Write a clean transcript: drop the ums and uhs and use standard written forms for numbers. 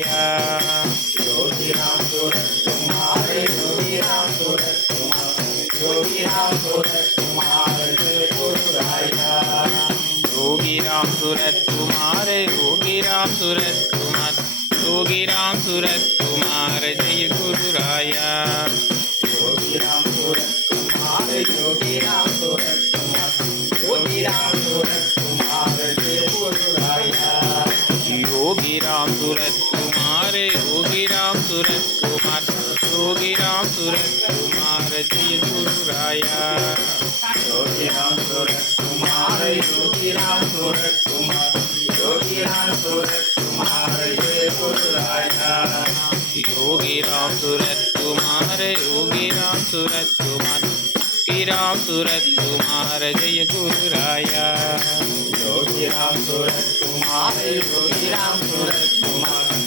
Yogi Ram Surat Kumar Yogi Ram Surat Kumar Yogi Ram Surat Kumar Jai गुरुराया Yogi Ram Surat Kumar Yogi Ram Surat Kumar Yogi Ram Surat Kumar Jai गुरुराया Yogi Ram Surat Kumar Yogi Ram Surat Kumar Yogi Ram Surat Kumar Jai गुरुराया Yogi Ram Surat Kumar Yogi Ram Surat Kumar Yogi Ram Surat Kumar Jai गुरुराया Yogi Ram Surat Kumar Yogi Ram Surat Kumar Yogi Ram Surat Kumar Jai गुरुराया Yogi Ram Surat Kumar Yogi Ram Surat Kumar Yogi Ram Surat Kumar Jai गुरुराया Yogi Ram Surat Kumar Yogi Ram Surat Kumar